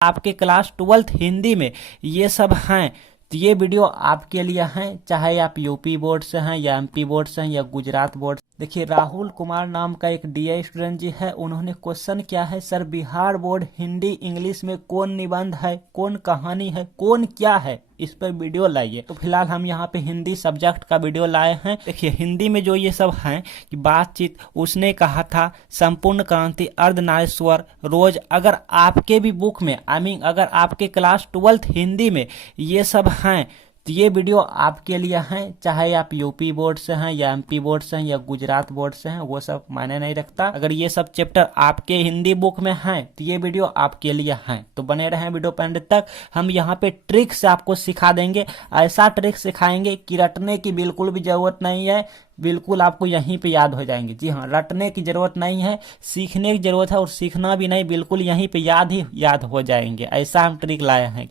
आपके class 12th Hindi में ये सब हैं, तो ये वीडियो आपके लिए हैं, चाहे आप यूपी बोर्ड से हैं या एमपी बोर्ड से हैं या गुजरात बोर्ड। देखिए, राहुल कुमार नाम का एक डीआई स्टूडेंट जी है, उन्होंने क्वेश्चन किया है, sir Bihar board Hindi English में कौन निबंध है, कौन कहानी है, कौन क्या है, इस पर वीडियो लाइए। तो फिलहाल हम यहाँ पे हिंदी सब्जेक्ट का वीडियो लाए हैं। देखिए, हिंदी में जो ये सब हैं कि बातचीत, उसने कहा था, संपूर्ण क्रांति, अर्धनारीश्वर, रोज। अगर आपके भी बुक में अगर आपके क्लास 12th हिंदी में ये सब हैं, तो ये वीडियो आपके लिए हैं, चाहे आप यूपी बोर्ड से हैं या एमपी बोर्ड से हैं या गुजरात बोर्ड से हैं, वो सब मायने नहीं रखता। अगर ये सब चैप्टर आपके हिंदी बुक में हैं, तो ये वीडियो आपके लिए हैं। तो बने रहें वीडियो पे एंड तक। हम यहाँ पे ट्रिक से आपको सिखा देंगे, ऐसा ट्रिक सिखाएंगे कि रटने की बिल्कुल भी जरूरत नहीं है, बिल्कुल आपको यहीं पे याद हो जाएंगे। जी हाँ, रटने की जरूरत नहीं है, सीखने की जरूरत है, और सीखना भी नहीं, बिल्कुल यहीं पे याद हो जाएंगे। ऐसा हम ट्रिक लाए हैं,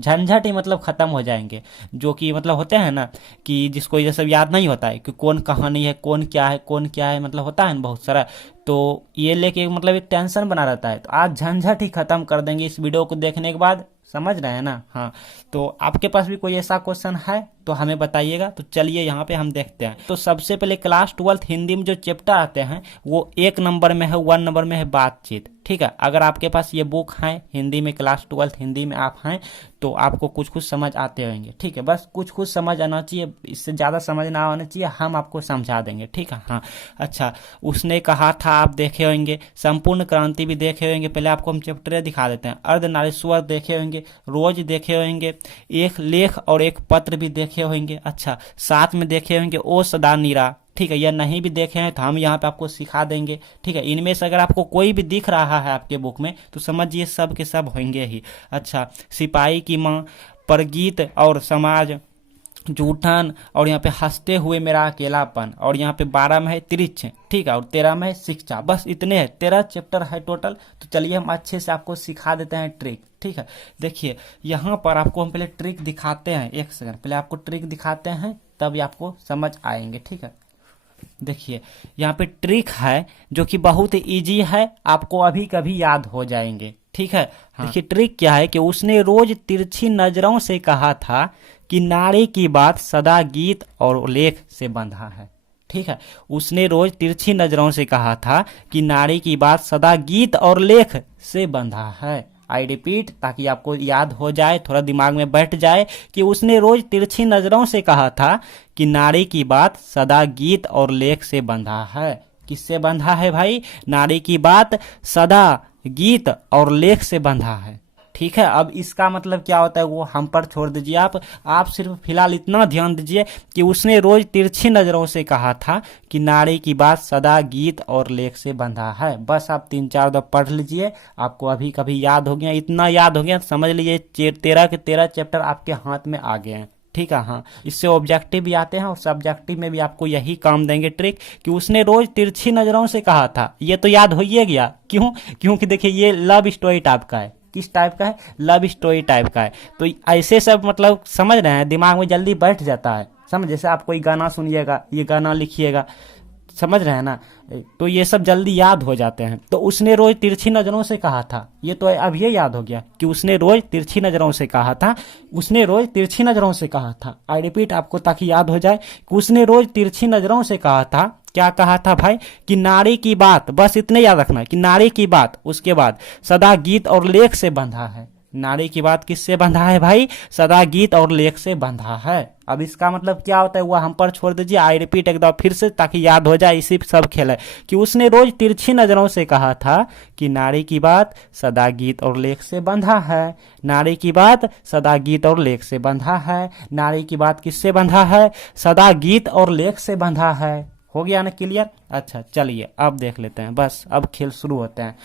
झंझट ही मतलब खत्म हो जाएंगे। जो कि मतलब होते हैं ना कि जिसको ये सब याद नहीं होता है कि कौन कहानी है, कौन क्या है, कौन क्या है, मतलब होता है ना बहुत सारा, तो ये लेके मतलब एक टेंशन बना रहता है। तो आज झंझट ही खत्म कर देंगे इस वीडियो को देखने के बाद। समझ रहे हैं ना? हाँ, तो आपके पास भी कोई ऐसा क्वेश्चन है तो हमें बताइएगा। तो चलिए यहाँ पे हम देखते हैं। तो सबसे पहले क्लास 12th हिंदी में जो चैप्टर आते हैं वो 1 नंबर में है, 1 नंबर में है बातचीत। ठीक है, अगर आपके पास ये बुक है हिंदी में, क्लास 12th हिंदी में आप हैं, तो आपको कुछ कुछ समझ आते होंगे। ठीक है, बस कुछ कुछ समझ आना चाहिए, इससे ज़्यादा समझ ना आना चाहिए, हम आपको समझा देंगे। ठीक है, हाँ। अच्छा, उसने कहा था, आप देखे होंगे, संपूर्ण क्रांति भी देखे होंगे। पहले आपको हम चैप्टर दिखा देते हैं। अर्धनारीश्वर देखे होंगे, रोज देखे होंगे, एक लेख और एक पत्र भी देखे होंगे। अच्छा, साथ में देखे होंगे ओ सदा नीरा। ठीक है, या नहीं भी देखे हैं तो हम यहाँ पे आपको सिखा देंगे। ठीक है, इनमें से अगर आपको कोई भी दिख रहा है आपके बुक में तो समझिए सब के सब होंगे ही। अच्छा, सिपाही की माँ, परगीत और समाज, जूठन, और यहाँ पे हंसते हुए मेरा अकेलापन, और यहाँ पे 12 में है तिरछ। ठीक है, और 13 में है शिक्षा। बस इतने हैं, 13 चैप्टर है टोटल। तो चलिए हम अच्छे से आपको सिखा देते हैं ट्रिक। ठीक है, देखिए यहाँ पर आपको हम पहले ट्रिक दिखाते हैं। 1 सेकंड पहले आपको ट्रिक दिखाते हैं, तब आपको समझ आएंगे। ठीक है, देखिए यहाँ पे ट्रिक है जो कि बहुत इजी है, आपको अभी कभी याद हो जाएंगे। ठीक है, हाँ। देखिए ट्रिक क्या है कि उसने रोज तिरछी नजरों से कहा था कि नारी की बात सदा गीत और लेख से बंधा है। ठीक है, उसने रोज तिरछी नजरों से कहा था कि नारी की बात सदा गीत और लेख से बंधा है। आई रिपीट, ताकि आपको याद हो जाए, थोड़ा दिमाग में बैठ जाए कि उसने रोज तिरछी नजरों से कहा था कि नारी की बात सदा गीत और लेख से बंधा है। किससे बंधा है भाई? नारी की बात सदा गीत और लेख से बंधा है। ठीक है, अब इसका मतलब क्या होता है वो हम पर छोड़ दीजिए। आप सिर्फ फिलहाल इतना ध्यान दीजिए कि उसने रोज तिरछी नजरों से कहा था कि नारी की बात सदा गीत और लेख से बंधा है। बस आप 3-4 दफा पढ़ लीजिए, आपको अभी कभी याद हो गया। इतना याद हो गया समझ लीजिए 13 के 13 चैप्टर आपके हाथ में आ गए हैं। ठीक है, हाँ। इससे ऑब्जेक्टिव भी आते हैं और सब्जेक्टिव में भी आपको यही काम देंगे ट्रिक कि उसने रोज तिरछी नजरों से कहा था। ये तो याद हो ही गया। क्यों? क्योंकि देखिए ये लव स्टोरी टाइप का है। किस टाइप का है? लव स्टोरी टाइप का है। तो ऐसे सब मतलब समझ रहे हैं, दिमाग में जल्दी बैठ जाता है। समझ, जैसे आप कोई गाना सुनिएगा, ये गाना लिखिएगा, समझ रहे हैं ना, तो ये सब जल्दी याद हो जाते हैं। तो उसने रोज तिरछी नजरों से कहा था, ये तो अब ये याद हो गया कि उसने रोज तिरछी नजरों से कहा था। उसने रोज तिरछी नजरों से कहा था। आई रिपीट आपको ताकि याद हो जाए कि उसने रोज तिरछी नजरों से कहा था। क्या कहा था भाई? कि नारी की बात, बस इतने याद रखना कि नारी की बात, उसके बाद सदा गीत और लेख से बंधा है। नारी की बात किससे बंधा है भाई? सदा गीत और लेख से बंधा है। अब इसका मतलब क्या होता है वो हम पर छोड़ दीजिए। आई रिपीट एक बार फिर से ताकि याद हो जाए, इसी सब खेल है कि उसने रोज तिरछी नजरों से कहा था कि नारी की बात सदा गीत और लेख से बंधा है। नारी की बात सदा गीत और लेख से बंधा है। नारी की बात किससे बंधा है? सदा गीत और लेख से बंधा है। हो गया ना क्लियर? अच्छा, चलिए अब देख लेते हैं। बस अब खेल शुरू होते हैं।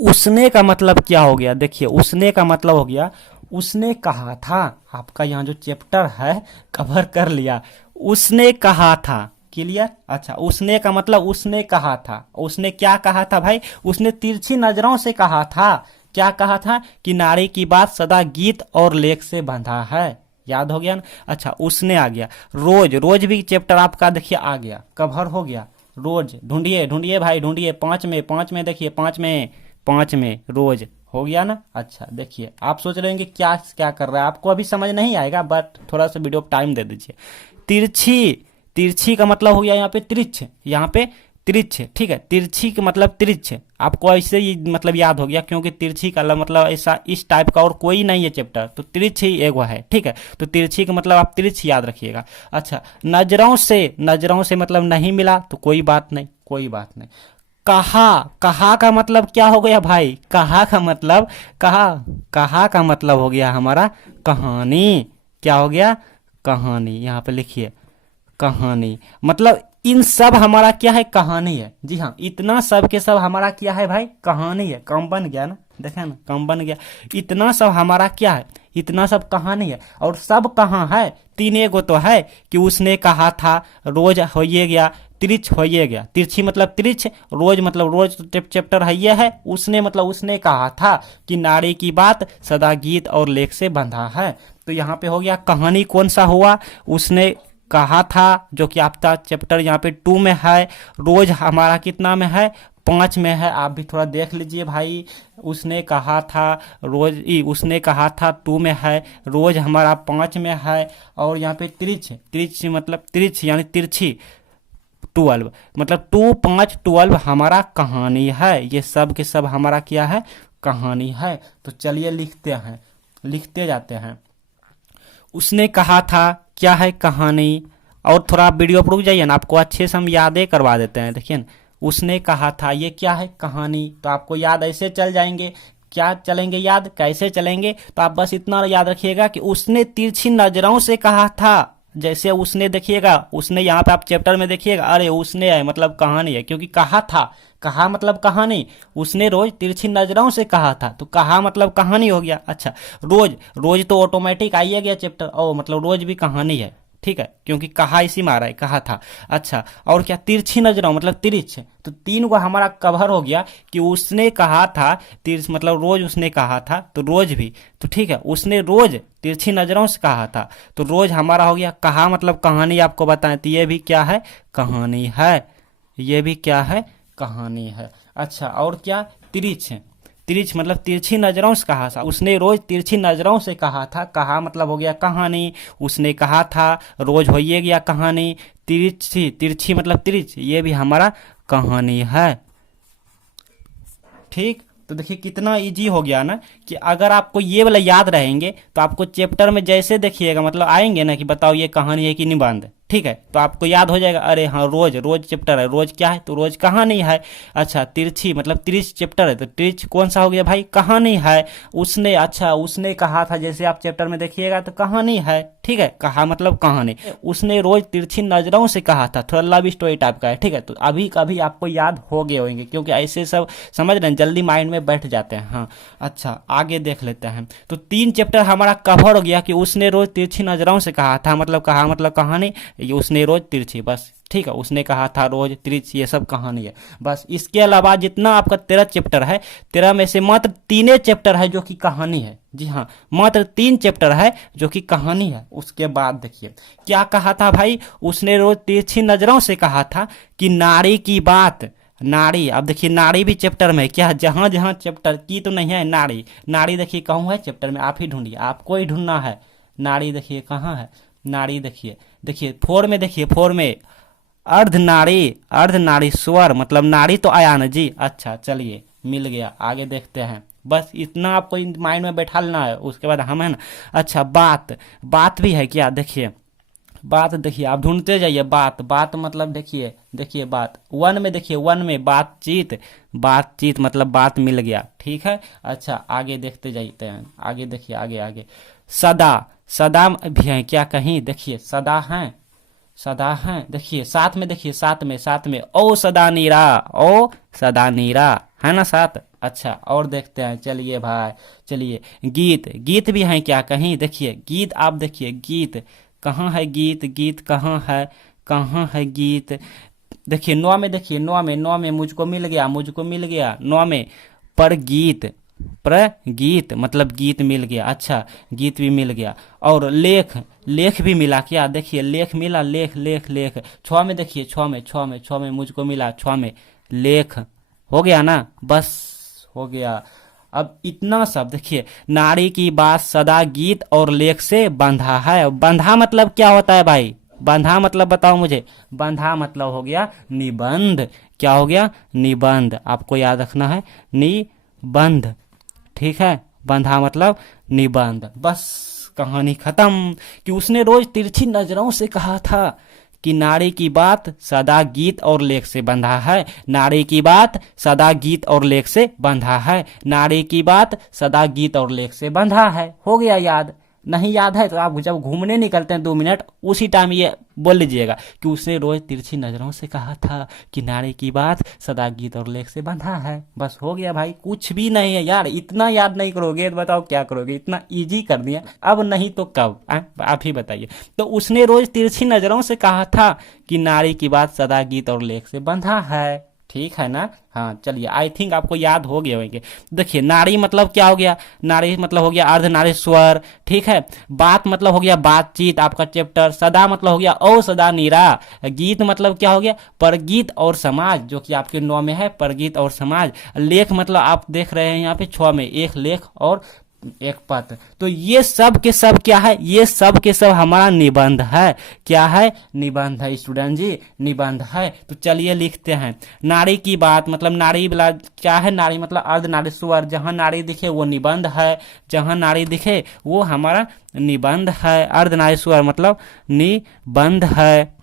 उसने का मतलब क्या हो गया? देखिए, उसने का मतलब हो गया उसने कहा था। आपका यहाँ जो चैप्टर है कवर कर लिया। उसने कहा था, क्लियर? अच्छा, उसने का मतलब उसने कहा था। उसने क्या कहा था भाई? उसने तिरछी नजरों से कहा था। क्या कहा था? कि नारी की बात सदा गीत और लेख से बंधा है। याद हो गया ना? अच्छा, उसने आ गया। रोज, रोज भी चैप्टर आपका देखिए आ गया, कवर हो गया। रोज ढूंढिए भाई, ढूंढिए 5 में देखिए, 5 में रोज हो गया ना। अच्छा देखिए, आप सोच रहे हैं कि क्या क्या कर रहा है, आपको अभी समझ नहीं आएगा, बट थोड़ा सा वीडियो को टाइम दे दीजिए। तिरछी, तिरछी का मतलब हो गया यहाँ पे त्रिछ, यहाँ पे त्रिछ, ठीक है। तिरछी का मतलब त्रिछ, आपको ऐसे ही मतलब याद हो गया, क्योंकि तिरछी का मतलब ऐसा इस टाइप का और कोई नहीं है चैप्टर, तो त्रिछ ही एगो है, ठीक है। तो तिरछी का मतलब आप त्रिछ याद रखिएगा। अच्छा, नजरों से, नजरों से मतलब नहीं मिला तो कोई बात नहीं, कोई बात नहीं। कहा, कहा का मतलब क्या हो गया भाई, कहा का मतलब, कहा, कहा का मतलब हो गया हमारा कहानी। क्या हो गया, कहानी। यहाँ पे लिखिए कहानी, मतलब इन सब हमारा क्या है, कहानी है। जी हाँ, इतना सब के सब हमारा क्या है भाई, कहानी है। कम बन गया ना, देखे ना, कम बन गया। इतना सब हमारा क्या है, इतना सब कहानी है। और सब कहाँ है, तीन एगो तो है कि उसने कहा था, रोज हो ये गया, तिरछ हो ये गया। तिरछी मतलब तिरछ, रोज मतलब रोज चैप्टर है ये है। उसने मतलब उसने कहा था कि नारी की बात सदा गीत और लेख से बंधा है। तो यहाँ पे हो गया कहानी, कौन सा हुआ, उसने कहा था, जो कि आपका चैप्टर यहाँ पे 2 में है। रोज हमारा कितना में है, 5 में है। आप भी थोड़ा देख लीजिए भाई, उसने कहा था, रोज उसने कहा था 2 में है, रोज हमारा 5 में है। और यहाँ पे त्रिछ, त्रिछ मतलब त्रिछ यानी तिरछी 12, मतलब 2 5 12 हमारा कहानी है। ये सब के सब हमारा क्या है, कहानी है। तो चलिए लिखते हैं, लिखते जाते हैं। उसने कहा था, क्या है कहानी। और थोड़ा आप वीडियो पर रुक जाइए ना, आपको अच्छे से हम यादें करवा देते हैं। देखिए ना, उसने कहा था, ये क्या है, कहानी। तो आपको याद ऐसे चल जाएंगे, क्या चलेंगे याद, कैसे चलेंगे, तो आप बस इतना याद रखिएगा कि उसने तिरछी नजरों से कहा था। जैसे उसने, देखिएगा उसने, यहाँ पे आप चैप्टर में देखिएगा, अरे उसने है मतलब कहानी है, क्योंकि कहा था, कहा मतलब कहानी। उसने रोज तिरछी नजरों से कहा था, तो कहा मतलब कहानी हो गया। अच्छा, रोज, रोज तो ऑटोमेटिक आइए गया चैप्टर, ओ मतलब रोज भी कहानी है, ठीक है, क्योंकि कहा इसी में आ रहा है, कहा था। अच्छा, और क्या, तिरछी नजरों मतलब तिरछ, तो 3 को हमारा कवर हो गया कि उसने कहा था, तिरछ मतलब रोज उसने कहा था, तो रोज भी, तो ठीक है, उसने रोज तिरछी नजरों से कहा था, तो रोज हमारा हो गया। कहा मतलब कहानी, आपको बताएं तो ये भी क्या है, कहानी है। ये भी क्या है, कहानी है। अच्छा, और क्या, तिरछ, तिरछ मतलब तिरछी नजरों से कहा था, उसने रोज तिरछी नजरों से कहा था। कहा मतलब हो गया कहानी, उसने कहा था, रोज हो ये गया कहानी। तिरछी, तिरछी मतलब तिरछ, ये भी हमारा कहानी है। ठीक, तो देखिए कितना इजी हो गया ना, कि अगर आपको ये वाला याद रहेंगे तो आपको चैप्टर में जैसे देखिएगा, मतलब आएंगे ना कि बताओ ये कहानी है कि निबंध, ठीक है, तो आपको याद हो जाएगा, अरे हाँ रोज, रोज चैप्टर है, रोज क्या है, तो रोज कहानी है। अच्छा, तिरछी मतलब तिरछ चैप्टर है, तो तिरछ कौन सा हो गया भाई, कहानी है। उसने, अच्छा उसने कहा था, जैसे आप चैप्टर में देखिएगा तो कहानी है, ठीक है, कहा मतलब कहानी। उसने रोज तिरछी नजरों से कहा था, थोड़ा लव स्टोरी टाइप का है, ठीक है। तो अभी कभी आपको याद हो गए होंगे, क्योंकि ऐसे सब समझ रहे हैं, जल्दी माइंड में बैठ जाते हैं। हाँ, अच्छा आगे देख लेते हैं। तो 3 चैप्टर हमारा कवर हो गया कि उसने रोज तिरछी नजरों से कहा था, मतलब कहा मतलब कहानी, ये उसने रोज तिरछी, बस ठीक है, उसने कहा था रोज तिरछ, ये सब कहानी है बस। इसके अलावा जितना आपका 13 चैप्टर है, 13 में से मात्र 3 चैप्टर है जो कि कहानी है। जी हाँ, मात्र 3 चैप्टर है जो कि कहानी है। उसके बाद देखिए क्या कहा था भाई, उसने रोज तिरछी नजरों से कहा था कि नारी की बात, नारी, अब देखिए नारी भी चैप्टर में क्या, जहां जहां चैप्टर की तो नहीं है, नारी, नारी देखिए कहूँ है चैप्टर में, आप ही ढूंढिए, आपको ही ढूंढना है। नारी देखिए कहाँ है, नारी देखिए, देखिए 4 में, देखिए 4 में अर्ध नारी, अर्ध नारीश्वर मतलब नारी तो आया ना जी। अच्छा चलिए, मिल गया, आगे देखते हैं। बस इतना आपको माइंड में बैठा लेना है, उसके बाद हम है ना। अच्छा, बात, बात भी है क्या, देखिए बात, देखिए आप ढूंढते जाइए, बात, बात मतलब देखिए, देखिए बात 1 में, देखिए 1 में बातचीत, बातचीत मतलब बात मिल गया, ठीक है। अच्छा आगे देखते जाते हैं, आगे देखिए, आगे आगे। सदा, सदा भी है क्या कहीं, देखिए सदा है, सदा है, देखिए साथ में, देखिए साथ में, साथ में ओ सदा नीरा, ओ सदा नीरा है ना साथ। अच्छा और देखते हैं, चलिए भाई चलिए। गीत, गीत भी है क्या कहीं, देखिए गीत, आप देखिए गीत कहाँ है, गीत, गीत कहाँ है, कहाँ है गीत। देखिए 9 में, देखिए 9 में, 9 में मुझको मिल गया, मुझको मिल गया 9 में। पर गीत, पर गीत मतलब गीत मिल गया। अच्छा, गीत भी मिल गया। और लेख, लेख भी मिला क्या, देखिए लेख मिला, लेख, लेख, लेख 6 में, देखिए 6 में, 6 में, 6 में मुझको मिला, 6 में लेख, हो गया ना, बस हो गया। अब इतना सब देखिए, नारी की बात सदा गीत और लेख से बंधा है। बंधा मतलब क्या होता है भाई? बंधा मतलब बताओ मुझे। बंधा मतलब हो गया निबंध। क्या हो गया? निबंध। आपको याद रखना है, निबंध। ठीक है, बंधा मतलब निबंध। बस कहानी खत्म। कि उसने रोज तिरछी नजरों से कहा था कि नारी की बात सदा गीत और लेख से बंधा है। नारी की बात सदा गीत और लेख से बंधा है। नारी की बात सदा गीत और लेख से बंधा है। हो गया याद? नहीं याद है तो आप जब घूमने निकलते हैं 2 मिनट, उसी टाइम ये बोल लीजिएगा कि उसने रोज तिरछी नजरों से कहा था कि नारी की बात सदा गीत और लेख से बंधा है। बस हो गया भाई, कुछ भी नहीं है यार। इतना याद नहीं करोगे तो बताओ क्या करोगे? इतना इजी कर दिया, अब नहीं तो कब? आप ही बताइए। तो उसने रोज तिरछी नजरों से कहा था कि नारी की बात सदा गीत और लेख से बंधा है। ठीक है ना? हाँ चलिए, आई थिंक आपको याद हो गए होंगे। देखिए, नारी मतलब क्या हो गया? नारी मतलब हो गया अर्धनारीश्वर। ठीक है, बात मतलब हो गया बातचीत, आपका चैप्टर। सदा मतलब हो गया औ सदा नीरा। गीत मतलब क्या हो गया? परगीत और समाज, जो कि आपके 9 में है, परगीत और समाज। लेख मतलब आप देख रहे हैं यहाँ पे 6 में, एक लेख और एक पत्र। तो ये सब के सब क्या है? ये सब के सब हमारा निबंध है। क्या है? निबंध है स्टूडेंट जी, निबंध है। तो चलिए लिखते हैं। नारी की बात मतलब नारी वाला क्या है? नारी मतलब अर्धनारीश्वर। जहां नारी दिखे वो निबंध है, जहां नारी दिखे वो हमारा निबंध है। अर्धनारीश्वर मतलब निबंध है।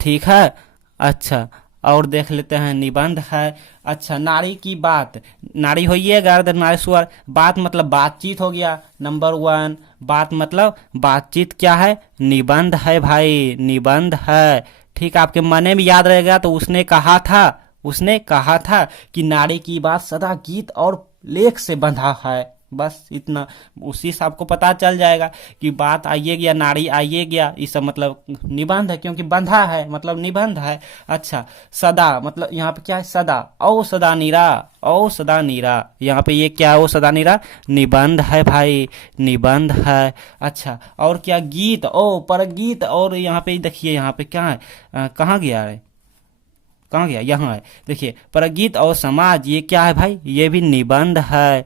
ठीक है, अच्छा और देख लेते हैं, निबंध है। अच्छा, नारी की बात, नारी होइएगा अर्धनारीश्वर। बात मतलब बातचीत हो गया, नंबर 1। बात मतलब बातचीत क्या है? निबंध है भाई, निबंध है। ठीक, आपके मन में याद रहेगा। तो उसने कहा था, उसने कहा था कि नारी की बात सदा गीत और लेख से बंधा है। बस इतना, उसी से आपको पता चल जाएगा कि बात आइए गया, नारी आइए गया, ये सब मतलब निबंध है, क्योंकि बंधा है मतलब निबंध है। अच्छा, सदा मतलब यहाँ पे क्या है? सदा, औ सदा नीरा, औ सदा नीरा। यहाँ पे ये क्या है? ओ सदा नीरा, निबंध है भाई, निबंध है। अच्छा, और क्या? गीत, ओ पर गीत। और यहाँ पे देखिए, यहाँ पे क्या है? कहाँ गया है? कहाँ गया? यहाँ है। देखिए, परगीत और समाज, ये क्या है भाई? ये भी निबंध है,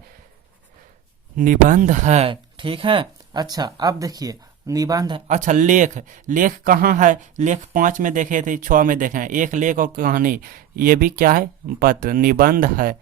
निबंध है। ठीक है, अच्छा अब देखिए, निबंध है। अच्छा, लेख, लेख कहाँ है? लेख 5 में देखे थे, 6 में देखे हैं। एक लेख और कहानी, ये भी क्या है? पत्र, निबंध है,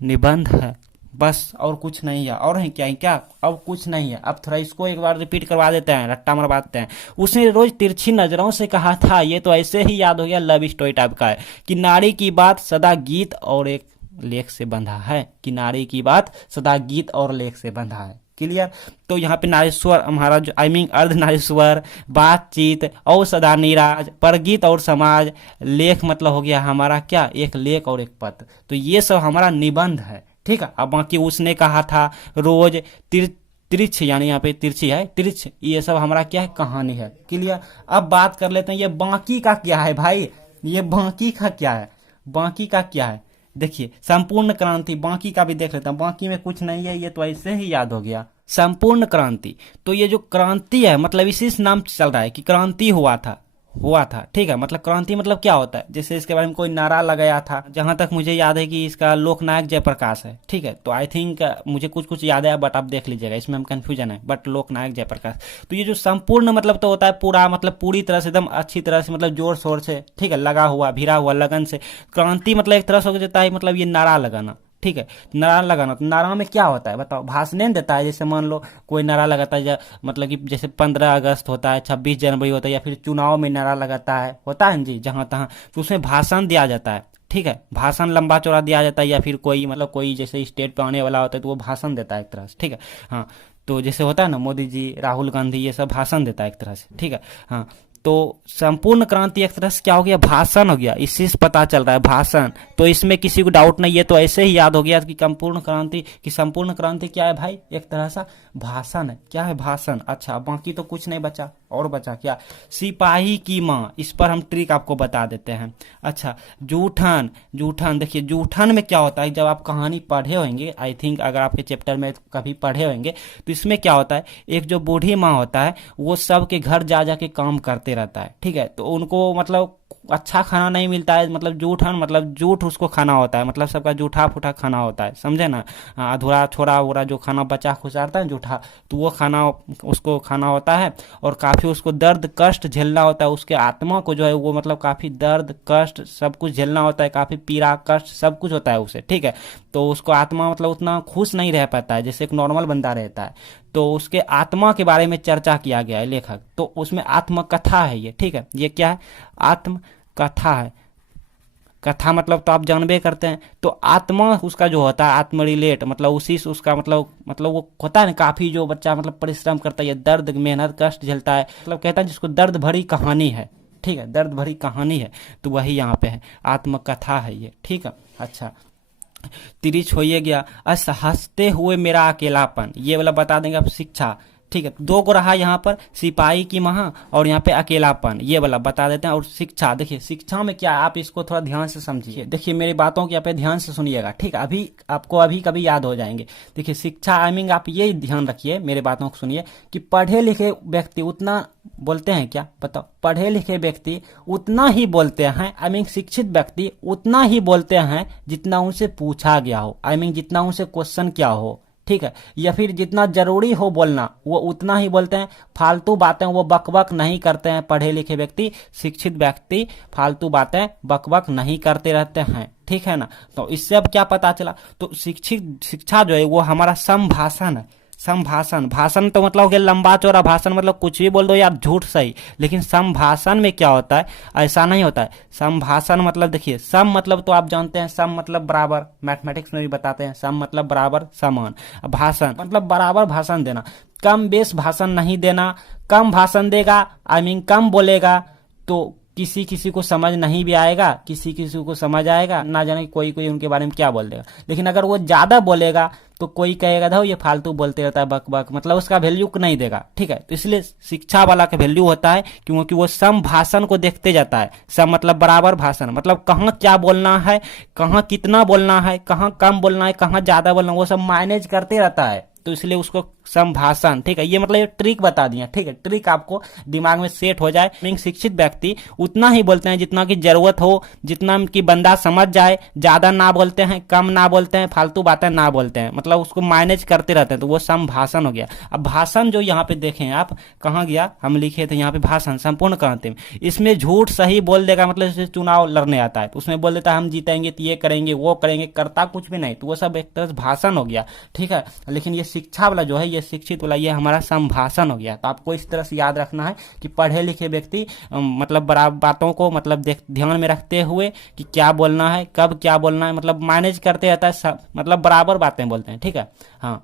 निबंध है। बस और कुछ नहीं है। और है क्या? क्या अब कुछ नहीं है? अब थोड़ा इसको एक बार रिपीट करवा देते हैं, रट्टा मरवाते हैं। उसने रोज तिरछी नजरों से कहा था, ये तो ऐसे ही याद हो गया, लव स्टोरी टाइप का है, कि नारी की बात सदा गीत और एक लेख से बंधा है। कि नारी की बात सदा गीत और लेख से बंधा है। क्लियर? तो यहाँ पे नारीश्वर हमारा जो अर्धनारीश्वर, बातचीत और सदा नीराज, परगीत और समाज, लेख मतलब हो गया हमारा क्या? एक लेख और एक पत्र। तो ये सब हमारा निबंध है। ठीक है, अब बाकी उसने कहा था, रोज, तिरछ, यानी यहाँ पे तिरछी है, तिरछ, ये सब हमारा क्या है? कहानी है। क्लियर? अब बात कर लेते हैं, ये बाकी का क्या है भाई? ये बाकी का क्या है? बाकी का क्या है? देखिए, संपूर्ण क्रांति, बाकी का भी देख लेते हैं। बाकी में कुछ नहीं है, ये तो ऐसे ही याद हो गया। संपूर्ण क्रांति, तो ये जो क्रांति है मतलब इसी से नाम चल रहा है कि क्रांति हुआ था, हुआ था। ठीक है, मतलब क्रांति मतलब क्या होता है? जैसे इसके बारे में कोई नारा लगाया था, जहां तक मुझे याद है कि इसका लोकनायक जयप्रकाश है। ठीक है, तो आई थिंक मुझे कुछ कुछ याद है, बट आप देख लीजिएगा, इसमें हम कंफ्यूजन है, बट लोकनायक जयप्रकाश। तो ये जो संपूर्ण मतलब तो होता है पूरा, मतलब पूरी तरह से, एकदम अच्छी तरह से, मतलब जोर शोर से, ठीक है, लगा हुआ, भिड़ा हुआ, लगन से। क्रांति मतलब एक तरह से हो जाता है, मतलब ये नारा लगाना। ठीक है, नारा लगाना, तो नारा में क्या होता है बताओ? भाषण देता है। जैसे मान लो कोई नारा लगाता है, मतलब कि जैसे 15 अगस्त होता है, 26 जनवरी होता है, या फिर चुनाव में नारा लगाता है, होता है जी, जहां तहां, तो उसमें भाषण दिया जाता है। ठीक है, भाषण लंबा चौड़ा दिया जाता है, या फिर कोई मतलब कोई जैसे स्टेट पे आने वाला होता है तो वो भाषण देता है एक तरह से। ठीक है, हाँ, तो जैसे होता है ना, मोदी जी, राहुल गांधी, ये सब भाषण देता है एक तरह से। ठीक है, हाँ, तो संपूर्ण क्रांति एक तरह से क्या हो गया? भाषण हो गया। इसी से पता चल रहा है, भाषण। तो इसमें किसी को डाउट नहीं है, तो ऐसे ही याद हो गया कि संपूर्ण क्रांति, कि संपूर्ण क्रांति क्या है भाई? एक तरह से भाषण है। क्या है? भाषण। अच्छा, बाकी तो कुछ नहीं बचा। और बचा क्या? सिपाही की माँ, इस पर हम ट्रिक आपको बता देते हैं। अच्छा, जूठन, जूठन, देखिए जूठन में क्या होता है? जब आप कहानी पढ़े होंगे, आई थिंक अगर आपके चैप्टर में कभी पढ़े होंगे, तो इसमें क्या होता है? एक जो बूढ़ी माँ होता है, वो सबके घर जा जा के काम करते रहता है। ठीक है, तो उनको मतलब अच्छा खाना नहीं मिलता है, मतलब जूठ उसको खाना होता है, मतलब सबका जूठा फूठा खाना होता है, समझे ना। अधूरा छोड़ा वोड़ा जो खाना बचा खुचारता है जूठा, तो वो खाना उसको खाना होता है। और काफ़ी उसको दर्द कष्ट झेलना होता है, उसके आत्मा को जो है वो मतलब काफ़ी दर्द कष्ट सब कुछ झेलना होता है, काफ़ी पीड़ा कष्ट सब कुछ होता है उसे, ठीक है। तो उसको आत्मा मतलब उतना खुश नहीं रह पाता है जैसे एक नॉर्मल बंदा रहता है। तो उसके आत्मा के बारे में चर्चा किया गया है लेखक, तो उसमें आत्मकथा है ये, ठीक है। ये क्या है? आत्मकथा है। कथा मतलब तो आप जानबे करते हैं। तो आत्मा उसका जो होता है आत्म रिलेट, मतलब उसी से उसका मतलब वो होता है ना, काफी जो बच्चा मतलब परिश्रम करता है, ये दर्द मेहनत कष्ट झेलता है, मतलब कहता है जिसको दर्द भरी कहानी है, ठीक है, दर्द भरी कहानी है, तो वही यहाँ पे है, आत्मकथा है ये, ठीक है। अच्छा, तिरिछ होइए गया। अस हंसते हुए मेरा अकेलापन, ये वाला बता देंगे आप, शिक्षा, ठीक है। दो को रहा यहाँ पर, सिपाही की महा और यहाँ पे अकेलापन, ये वाला बता देते हैं। और शिक्षा, देखिए शिक्षा में क्या है, आप इसको थोड़ा ध्यान से समझिए, देखिए मेरी बातों की यहाँ पे ध्यान से सुनिएगा, ठीक है। अभी आपको अभी कभी याद हो जाएंगे। देखिए शिक्षा आई मीन, आप ये ध्यान रखिए, मेरे बातों को सुनिए कि पढ़े लिखे व्यक्ति उतना बोलते हैं क्या, बताओ। पढ़े लिखे व्यक्ति उतना ही बोलते हैं, आई मीन शिक्षित व्यक्ति उतना ही बोलते हैं जितना उनसे पूछा गया हो, आई मीन जितना उनसे क्वेश्चन किया हो, ठीक है। या फिर जितना जरूरी हो बोलना वो उतना ही बोलते हैं, फालतू बातें वो बकबक नहीं करते हैं। पढ़े लिखे व्यक्ति, शिक्षित व्यक्ति फालतू बातें बकबक नहीं करते रहते हैं, ठीक है ना। तो इससे अब क्या पता चला, तो शिक्षा जो है वो हमारा संभाषण है। संभाषण, भाषण तो मतलब हो गया लंबा चौड़ा भाषण, मतलब कुछ भी बोल दो यार झूठ सही, लेकिन संभाषण में क्या होता है, ऐसा नहीं होता है। संभाषण मतलब देखिए, सम मतलब तो आप जानते हैं, सम मतलब बराबर, मैथमेटिक्स में भी बताते हैं, सम मतलब बराबर समान। भाषण मतलब बराबर भाषण देना, कम बेस भाषण नहीं देना। कम भाषण देगा आई मीन कम बोलेगा तो किसी किसी को समझ नहीं भी आएगा, किसी किसी को समझ आएगा, ना जाने कोई कोई उनके बारे में क्या बोल देगा। लेकिन अगर वो ज्यादा बोलेगा तो कोई कहेगा था ये फालतू बोलते रहता है बक बक, मतलब उसका वैल्यू नहीं देगा, ठीक है। तो इसलिए शिक्षा वाला का वैल्यू होता है क्योंकि वो सम भाषण को देखते जाता है। सम मतलब बराबर भाषण, मतलब कहाँ क्या बोलना है, कहाँ कितना बोलना है, कहाँ कम बोलना है, कहाँ ज्यादा बोलना है, वो सब मैनेज करते रहता है, तो इसलिए उसको संभाषण, ठीक है। ये मतलब ये ट्रिक बता दिया, ठीक है, ट्रिक आपको दिमाग में सेट हो जाए। शिक्षित व्यक्ति उतना ही बोलते हैं जितना की जरूरत हो, जितना कि बंदा समझ जाए, ज्यादा ना बोलते हैं, कम ना बोलते हैं, फालतू बातें ना बोलते हैं, मतलब उसको मैनेज करते रहते हैं, तो वो संभाषण हो गया। अब भाषण जो यहाँ पे देखें आप, कहाँ गया, हम लिखे थे यहाँ पे भाषण संपूर्ण कहते हैं, इसमें झूठ सही बोल देगा, मतलब जैसे चुनाव लड़ने आता है तो उसमें बोल देता है हम जीतेंगे तो ये करेंगे वो करेंगे, करता कुछ भी नहीं, तो वो सब एक तरह से भाषण हो गया, ठीक है। लेकिन ये शिक्षा वाला जो है, ये शिक्षित वाला, ये हमारा संभाषण हो गया। तो आपको इस तरह से याद रखना है कि पढ़े लिखे व्यक्ति मतलब बराबर बातों को मतलब ध्यान में रखते हुए कि क्या बोलना है, कब क्या बोलना है, मतलब मैनेज करते रहता है, मतलब बराबर बातें बोलते हैं, ठीक है। हाँ,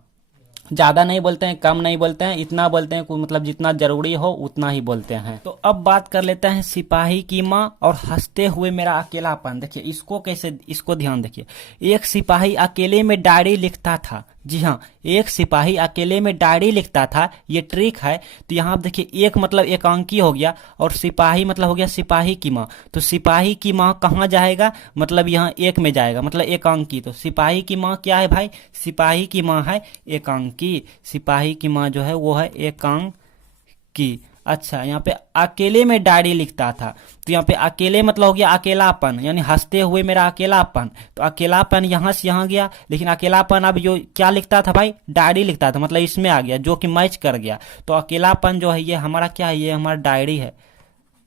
ज्यादा नहीं बोलते हैं, कम नहीं बोलते हैं, इतना बोलते हैं मतलब जितना जरूरी हो उतना ही बोलते हैं। तो अब बात कर लेते हैं सिपाही की माँ और हंसते हुए मेरा अकेलापन। देखिए इसको कैसे, इसको ध्यान देखिए। एक सिपाही अकेले में डायरी लिखता था, जी हाँ, एक सिपाही अकेले में डायरी लिखता था, ये ट्रिक है। तो यहाँ आप देखिए, एक मतलब एकांकी हो गया और सिपाही मतलब हो गया सिपाही की माँ। तो सिपाही की माँ कहाँ जाएगा, मतलब यहाँ एक में जाएगा, मतलब एकांकी। तो सिपाही की माँ क्या है भाई, सिपाही की माँ है एकांकी, सिपाही की माँ जो है वो है एकांकी। अच्छा, यहाँ पे अकेले में डायरी लिखता था, तो यहाँ पे अकेले मतलब हो गया अकेलापन, यानी हंसते हुए मेरा अकेलापन। तो अकेलापन यहाँ से यहाँ गया, लेकिन अकेलापन अब जो क्या लिखता था भाई, डायरी लिखता था, मतलब इसमें आ गया जो कि मैच कर गया। तो अकेलापन जो है ये हमारा क्या है, ये हमारा डायरी है,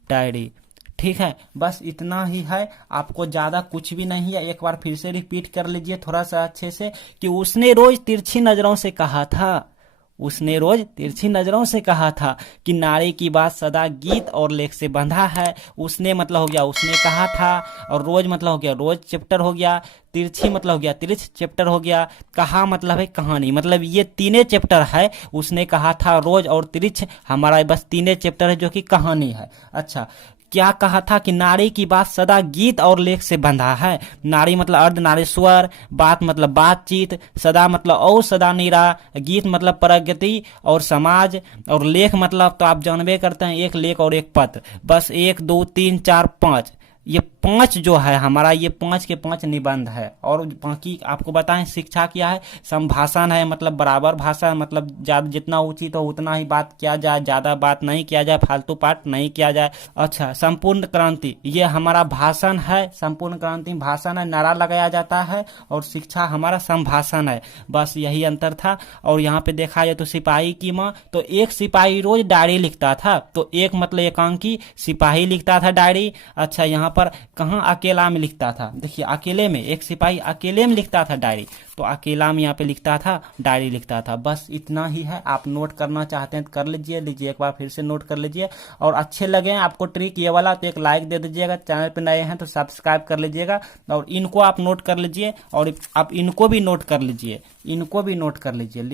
डायरी, ठीक है। बस इतना ही है, आपको ज्यादा कुछ भी नहीं है। एक बार फिर से रिपीट कर लीजिए थोड़ा सा अच्छे से कि उसने रोज तिरछी नजरों से कहा था, उसने रोज तिरछी नजरों से कहा था कि नारी की बात सदा गीत और लेख से बंधा है। उसने मतलब हो गया उसने कहा था, और रोज मतलब हो गया रोज चैप्टर हो गया, तिरछी मतलब हो गया तिरछ चैप्टर हो गया, कहा मतलब है कहानी, मतलब ये तीनों चैप्टर है। उसने कहा था रोज और तिरछ हमारा बस तीनों चैप्टर है जो कि कहानी है। अच्छा, क्या कहा था कि नारी की बात सदा गीत और लेख से बंधा है। नारी मतलब अर्धनारीश्वर, बात मतलब बातचीत, सदा मतलब और सदा निरा, गीत मतलब प्रगति और समाज, और लेख मतलब तो आप जानबे करते हैं एक लेख और एक पत्र, बस 1 2 3 4 5 ये 5 जो है हमारा, ये 5 के 5 निबंध है। और बाकी आपको बताएं शिक्षा क्या है, संभाषण है, मतलब बराबर भाषा, मतलब ज्यादा जितना उचित हो उतना ही बात किया जाए, ज्यादा बात नहीं किया जाए, फालतू पाठ नहीं किया जाए। अच्छा, संपूर्ण क्रांति ये हमारा भाषण है, संपूर्ण क्रांति भाषण है, नारा लगाया जाता है। और शिक्षा हमारा संभाषण है, बस यही अंतर था। और यहाँ पे देखा जाए तो सिपाही की माँ, तो एक सिपाही रोज डायरी लिखता था, तो एक मतलब एकांकी सिपाही लिखता था डायरी। अच्छा, यहाँ पर कहाँ अकेला में लिखता था, देखिए अकेले में, एक सिपाही अकेले में लिखता था डायरी, तो अकेला में यहाँ पे लिखता था, डायरी लिखता था। बस इतना ही है। आप नोट करना चाहते हैं तो कर लीजिए, एक बार फिर से नोट कर लीजिए। और अच्छे लगे आपको ट्रिक ये वाला तो एक लाइक दे दीजिएगा, चैनल पे नए हैं तो सब्सक्राइब कर लीजिएगा। और इनको आप नोट कर लीजिए, और आप इनको भी नोट कर लीजिए, इनको भी नोट कर लीजिए।